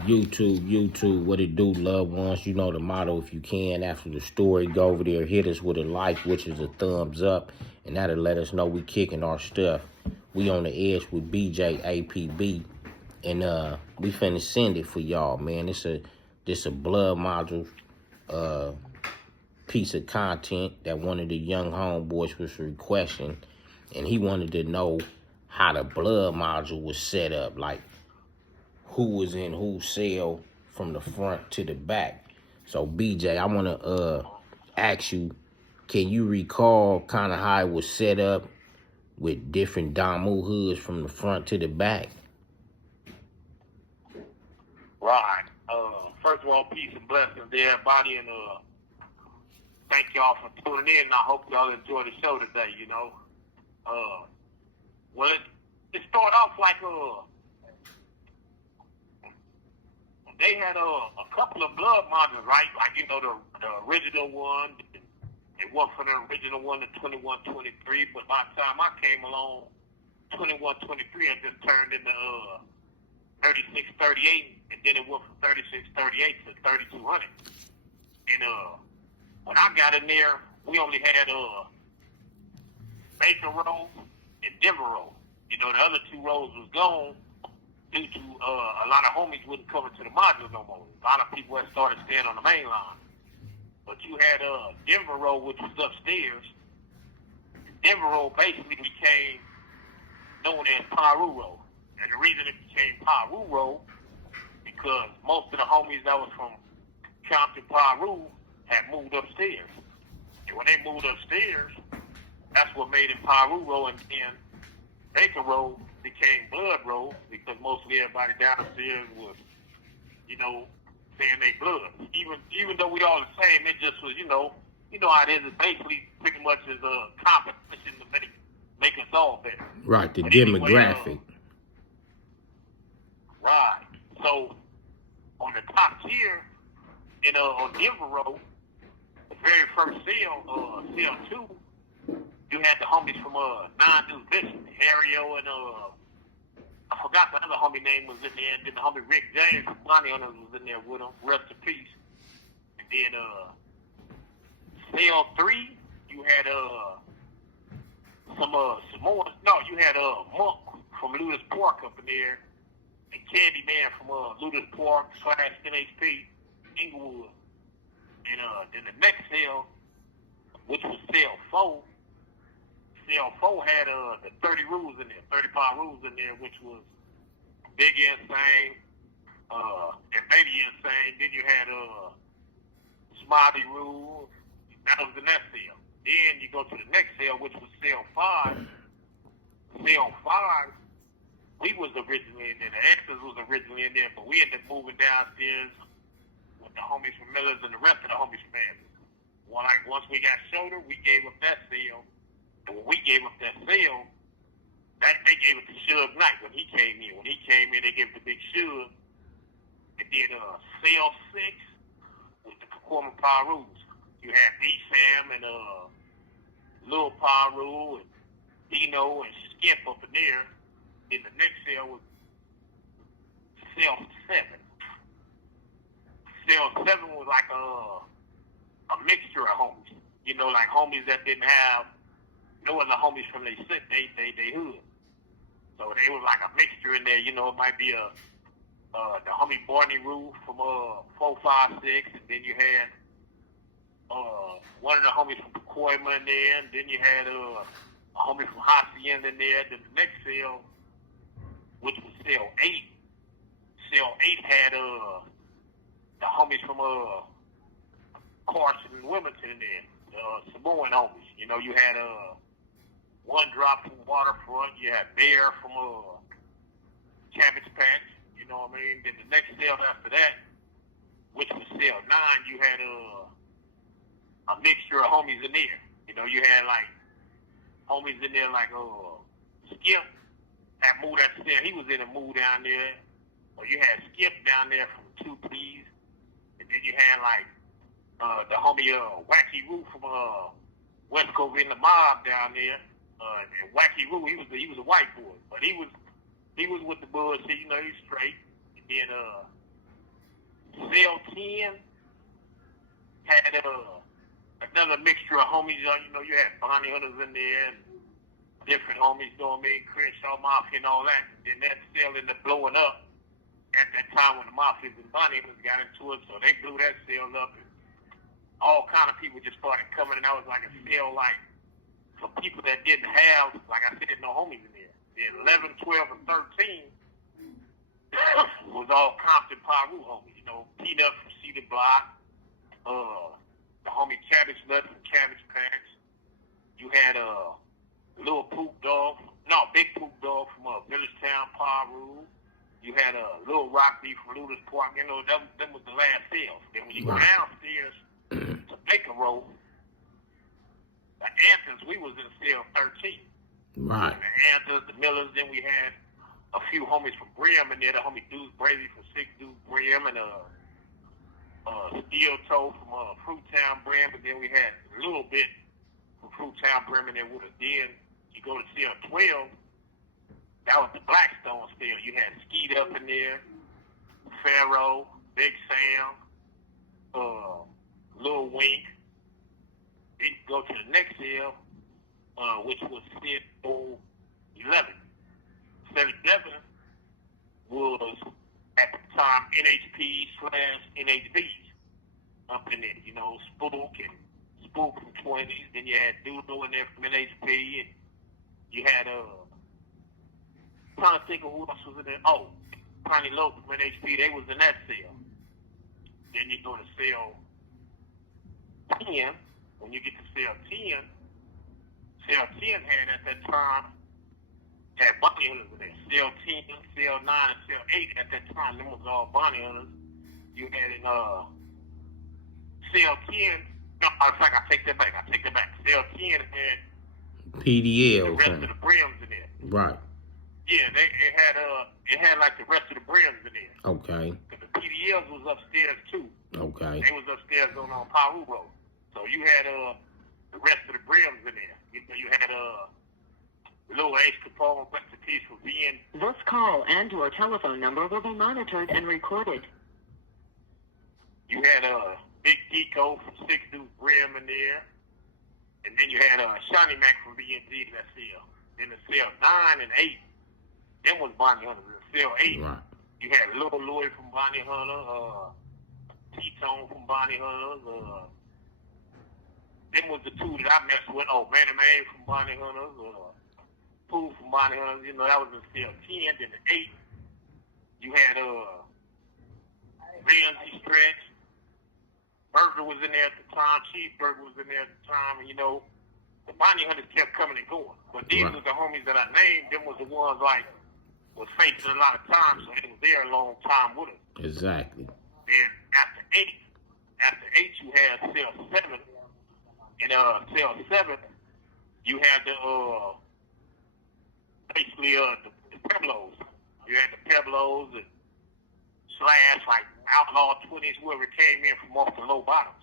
YouTube, what it do, loved ones? You know the motto. If you can, after the story, go over there, hit us with a like, which is a thumbs up, and that'll let us know we kicking our stuff. We on the edge with BJ APB, and we finna send it for y'all, man. This a blood module piece of content that one of the young homeboys was requesting, and he wanted to know how the blood module was set up, like who was in whose cell from the front to the back. So BJ, I want to ask you, can you recall kind of how it was set up with different Damu hoods from the front to the back? Right. First of all, peace and blessings to everybody, and thank y'all for tuning in. And I hope y'all enjoy the show today. Well, it started off like they had a couple of blood modules, right? Like the original one. It wasn't for the original one, the 2123, but by the time I came along, 2123 had just turned into 3638, and then it went from 3638 to 3200. And when I got in there, we only had Baker Road and Denver Road. The other two roads was gone due to a lot of homies wouldn't come into the module no more. A lot of people had started staying on the main line. But you had Denver Road, which was upstairs. Denver Road basically became known as Paru Road. And the reason it became Paru Road, because most of the homies that was from Compton, Paru had moved upstairs. And when they moved upstairs, that's what made it Paru Road, and then Baker Road became Blood Road, because mostly everybody downstairs was, saying they blood. Even though we all the same, it just was, how it is. It basically pretty much is a competition to make us all better. Right, the but demographic. Anyway, right. So on the top tier, on Denver Road, the very first cell 2, you had the homies from Non-New Bishop, Hario, and I forgot the other homie name was in there, and then the homie Rick James from Bonnie on was in there with him, rest in peace. And then cell 3, you had some more. No, you had Monk from Ludus Park up in there, and Candyman from Ludus Park / NHP Inglewood. And then the next cell, which was cell 4, cell 4 had the 30 rules in there, 35 rules in there, which was Big Insane and Baby Insane. Then you had Smiley Rule. That was the next cell. Then you go to the next cell, which was cell 5. Cell 5, we was originally in there. The Answers was originally in there, but we ended up moving downstairs with the homies from Millers and the rest of the homies from family. Well, like once we got shoulder, we gave up that cell. And when we gave up that cell, they gave it to Suge Knight when he came in. When he came in, they gave it to Big Suge. And then cell 6 was the performing Pirus. You had B-Sam and Lil Pyru and Dino and Skip up in there. Then the next cell was cell 7. Cell 7 was like a mixture of homies. Like homies that didn't have no other homies from they hood. So they was like a mixture in there. It might be the homie Barney Roo from 456, and then you had one of the homies from Pacoima in there, and then you had a homie from Hacienda in there. Then the next cell, which was cell 8, cell 8 had the homies from Carson and Wilmington in there, Samoan homies. You had One Drop from Waterfront, you had Bear from Cabbage Patch, you know what I mean? Then the next cell after that, which was cell 9, you had a mixture of homies in there. You had like homies in there like Skip had moved out there. He was in a move down there. Or you had Skip down there from 2 Please. And then you had like the homie Wacky Roo from West Coast in the mob down there. And Wacky Roo, he was a white boy, but he was with the bullshit, he's straight. And then Cell 10 had another mixture of homies. You know, you had Bonnie Hunters in there and different homies, you know what I mean, Crenshaw Mafia and all that. And then that cell ended up blowing up at that time when the Mafia and Bonnie Hunters got into it. So they blew that cell up. And all kind of people just started coming, and that was like a cell like for people that didn't have, like I said, no homies in there. Then 11, 12, and 13 was all Compton Paru homies. You know, Peanut from Cedar Block, the homie Cabbage Nut from Cabbage Patch. You had Little Poop Dog, Big Poop Dog from Villagetown Paru. You had Little Rock B from Luther's Park. You know, that was the last cells. Then when you go downstairs to Baker Road, the Anthers, we was in cell 13. Right. And the Anthers, the Millers, then we had a few homies from Brim in there. The homie Deuce Brady from 6 Deuce Brim, and Steel Toe from Fruittown Brim, and then we had a little bit from Fruittown Brim in there with us. Then you go to cell 12, that was the Blackstone cell. You had Skeet up in there, Pharaoh, Big Sam, Lil Wink. Then you go to the next cell, which was cell 11. Cell 11 was at the time NHP/NHBs up in there. You know, Spook from 20s. Then you had Doodle in there from NHP, and you had trying to think of who else was in there. Oh, Tiny Lope from NHP. They was in that cell. Then you go to cell 10. When you get to cell 10 had at that time had Bonnie Hunters in there. Cell 10, cell 9, and cell 8 at that time, them was all Bonnie Hunters. You had in cell 10. No, in fact, I take that back. Cell 10 had PDL. the rest of the Brims in there. Right. Yeah, it had like the rest of the Brims in there. Okay. Because the PDLs was upstairs too. Okay. They was upstairs on Paru Road. So you had the rest of the Brims in there. You had Lil Ace Capone, rest in peace for being. This call and your telephone number will be monitored and recorded. You had Big Geeko from 6 Deuce Brim in there. And then you had Shawnee Mac from BNG in that cell. Then the cell 9 and 8, them was Bonnie Hunters. In cell 8, Right. you had Lil Louis from Bonnie Hunter, T-Tone from Bonnie Hunters, them was the two that I messed with. Oh, Manny Man from Bonnie Hunters, Pooh from Bonnie Hunters. You know, that was in cell 10. Then the 8, you had Ramsey Stretch. Burger was in there at the time. Cheeseburger was in there at the time. And, you know, the Bonnie Hunters kept coming and going. But these Right. was the homies that I named. Them was the ones, like, was facing a lot of time. So they was there a long time with us. Exactly. Then after 8, you had cell 7. And cell 7, you had basically the Pueblos. You had the Pueblos and slash like Outlaw 20s, whoever came in from off the low bottoms.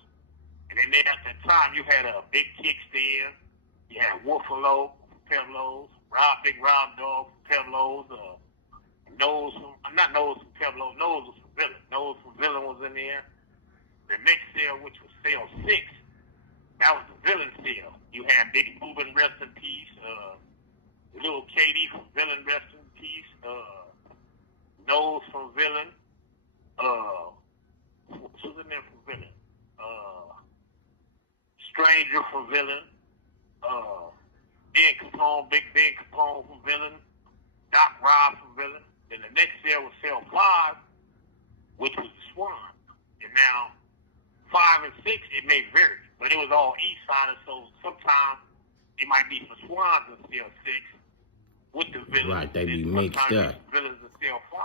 And then at that time, you had a Big Kickstand. You had Wolfalo from Pueblos, Big Rob Dog from Pueblos, Nose from Pueblos, Nose was from Villain. Nose from Villain was in there. The next cell, which was cell 6, that was the Villain cell. You had Big Boobin, rest in peace. Little Katie from Villain, rest in peace. Nose from Villain. What's in there from Villain? Stranger from Villain. Ben Capone, Big Ben Capone from Villain. Doc Rob from Villain. Then the next cell was cell 5, which was the Swan. And now 5 and 6, it may vary, but it was all east side, so sometimes it might be some Swans in cell 6 with the Villains. Right, they be and mixed sometimes up. Villains in cell 5.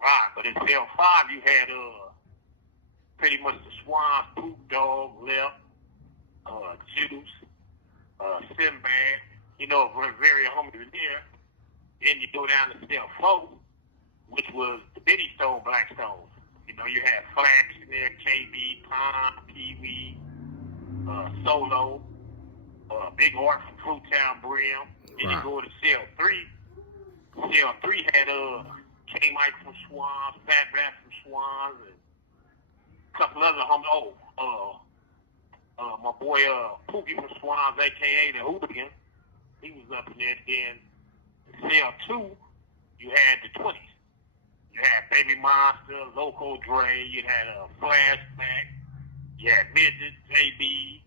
Right, but in cell 5, you had pretty much the Swans, Poop Dog, Left, Juice, Sinbad, you know, very homies in there. Then you go down to cell 4, which was the Biddy Stone, Blackstone. You know, you had Flash in there, KB, Pond, Pee-wee, Solo, Big Art from Fruittown Brim. Then Right. you go to cell 3. Cell 3 had K-Mike from Swans, Fat Black from Swans, and a couple other homies. My boy Pookie from Swans, a.k.a. the Hooligan. He was up in there. Then cell 2, you had the 20s. You had Baby Monster, Loco Dre, you had a Flashback, you had Midget, JB,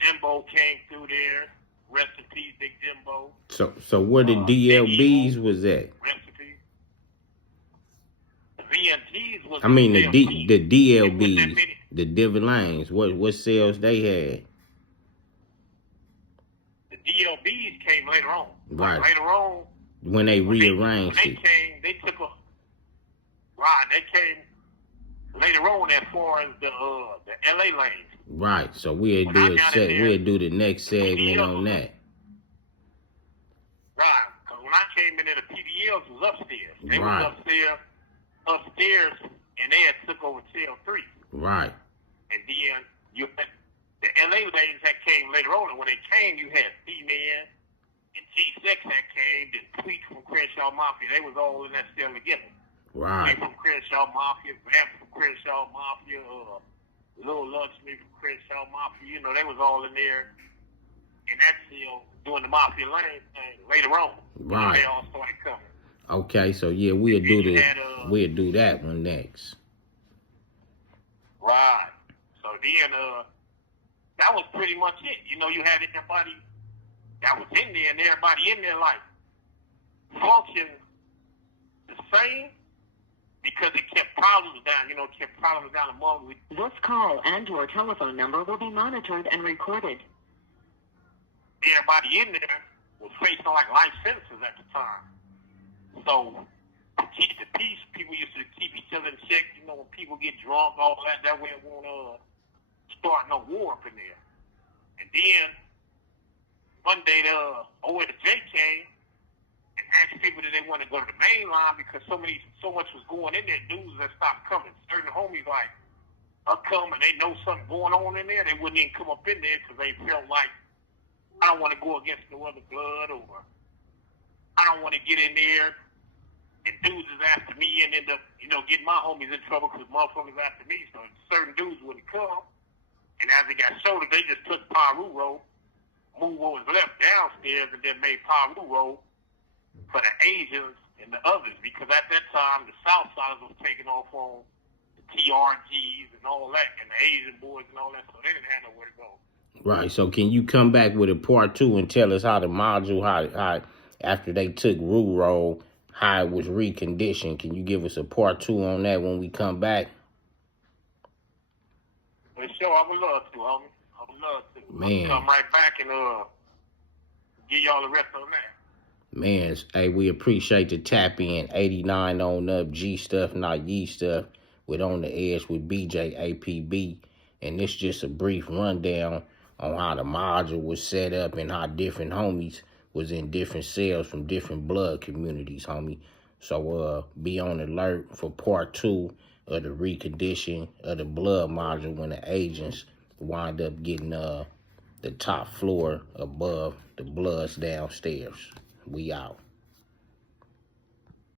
Jimbo came through there. Rest in peace, Big Jimbo. So where the DLBs was at? Rest in peace. The VMGs was. I mean the DLBs, the Divin Lanes. What sales they had? The DLBs came later on. Right. Later on. When they rearranged when they came, they took a. Right, they came later on as far as the LA lanes. Right, so we'll do the next segment on that. Right, because when I came in there, the PDLs was upstairs. They was upstairs, and they had took over cell 3. Right. And then the LA ladies that came later on, and when they came, you had C-Man and G6 that came, then Tweet from Crenshaw Mafia. They was all in that cell together. Right. They from Crenshaw Mafia, Vamp from Crenshaw Mafia, Lil Luxury from Crenshaw Mafia. You know, they was all in there in that cell doing the Mafia lane thing later on. Right. They all started coming. Okay, so yeah, we'll do that one next. Right. So then that was pretty much it. You know, you had everybody that was in there, and everybody in there like function the same because it kept problems down. You know, it kept problems down among. This call and your telephone number will be monitored and recorded. Everybody in there was facing like life sentences at the time. So to keep the peace, people used to keep each other in check. You know, when people get drunk, all that way it won't start no war up in there. And then one day the OSJ came and asked people that they want to go to the main line because so much was going in there. Dudes that stopped coming. Certain homies like come and they know something going on in there. They wouldn't even come up in there because they felt like I don't want to go against no other blood, or I don't want to get in there and dudes is after me and end up, you know, getting my homies in trouble because motherfuckers after me. So certain dudes wouldn't come. And as it got shouldered, they just took Paru Road, moved what was left downstairs, and then made Paru Road for the Asians and the others. Because at that time, the Southsiders was taking off on the TRGs and all that, and the Asian boys and all that, so they didn't have nowhere to go. Right, so can you come back with a part 2 and tell us how the module, how after they took Ruro, how it was reconditioned? Can you give us a part 2 on that when we come back? Well, sure, I would love to, homie. I would love to. Man. I'll come right back and give y'all the rest on that. Man, hey, we appreciate the tap in. 89 on up, G stuff, not ye stuff, with On the Edge with BJ APB. And this just a brief rundown on how the module was set up and how different homies was in different cells from different blood communities, homie. So be on alert for part 2 of the recondition of the blood module when the agents wind up getting the top floor above the bloods downstairs. We out.